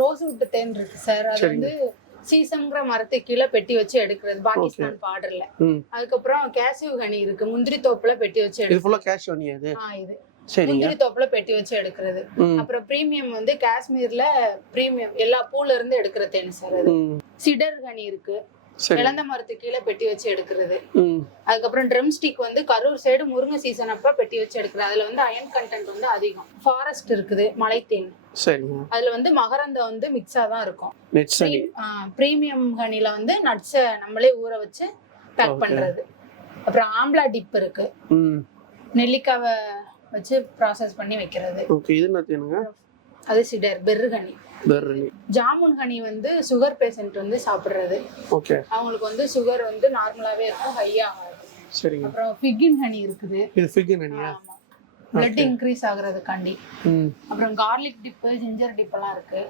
Rosewood தேன் இருக்கு sir. அது வந்து சீசம்ங்கிற மரத்துக்கு கீழே பெட்டி வச்சு எடுக்கிறது, பாகிஸ்தான் பார்டர்ல. அதுக்கப்புறம் கேசியூ ஹனி இருக்கு, முந்திரி தோப்புல பெட்டி வச்சு இது ஃபுல்லா கேஷ்யூ ஹனியா இது? இது சரிங்க. முந்திரி தோப்புல பெட்டி வச்சு எடுக்கிறது. அப்புறம் பிரீமியம் வந்து காஷ்மீர்ல பிரீமியம் எல்லா பூல இருந்து எடுக்கிற தேன் சார். அது சிடர் ஹனி இருக்கு, இளந்த மரத்துக்கு கீழே பெட்டி வச்சு எடுக்கிறது. அதுக்கப்புறம் ட்ரம் ஸ்டிக் வந்து கரூர் சைடு முருங்கை சீசன் அப்ப பெட்டி வச்சு எடுக்கிறது. அதுல வந்து அயன் கண்டென்ட் வந்து அதிகம். ஃபாரஸ்ட் இருக்குது, மலைத்தேன். சரிங்க. அதுல வந்து மகரந்தம் வந்து மிக்ஸா தான் இருக்கும். பிரீமியம் ஹனில வந்து நட்ஸ நம்மளே ஊற வச்சு பேக் பண்றது. அப்புறம் ஆம்லா டிப் இருக்கு, நெல்லிக்காவை வச்சு ப்ராசஸ் பண்ணி வைக்கிறது. ஓகே, இது என்ன தேனுங்க? அது சிடர் பெர்ரு ஹனி. பெர்ரு ஜாமுன் ஹனி வந்து சுகர் பேஷண்ட் வந்து சாப்பிடுறது. ஓகே, அவங்களுக்கு வந்து சுகர் வந்து நார்மலாவே இருக்கும், ஹையா ஆகாது. சரிங்க. அப்புறம் ஃபிகின் ஹனி இருக்குது. இது ஃபிகின் ஹனியா? ஆமா, பிளட் இன்க்ரீஸ் ஆகுறதுக்காண்டி. அப்புறம் கார்லிக் டிப், ஜிஞ்சர் டிப் எல்லாம் இருக்கு.